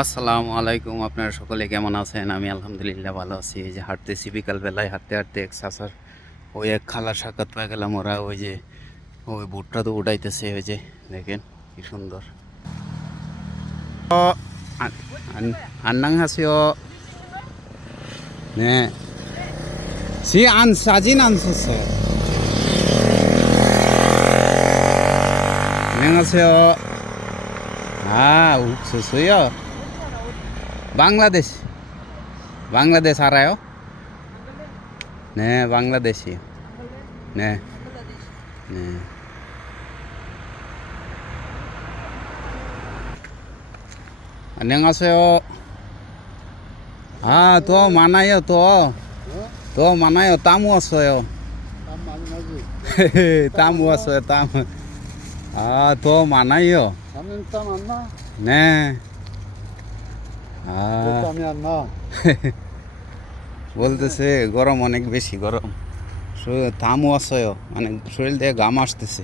আসসালামু আলাইকুম, আপনারা সকলে কেমন আছেন? আমি আলহামদুলিল্লাহ ভালো আছি। এই যে হাঁটতেছি, বিকাল বেলায় হাঁটতে হাঁটতে এক চাচার ওই এক খালার সাক্ষাৎ পাই গেলাম। ওরা ওই যে ওই ভুট্টা তো উঠাইতেছে, ওই যে দেখেন কি সুন্দর। আন্নাং হাসিও 네, 사진 안 썼어요. 안녕하세요. 없었어요. বাংলাদেশ বাংলাদেশ 알아요? 네, 방글라데시요. 네, 네. 안녕하세요. 더 많아요, 더 많아요. 땀 왔어요. 땀 많이 나지? 땀 왔어요, 땀. 더 많아요. 자면 땀 안 나? 네. 왜 땀이 안 나? বলতেছে গরম অনেক বেশি, গরম 땀 왔어요. মানে শরীর থেকে ঘাম আসতেছে।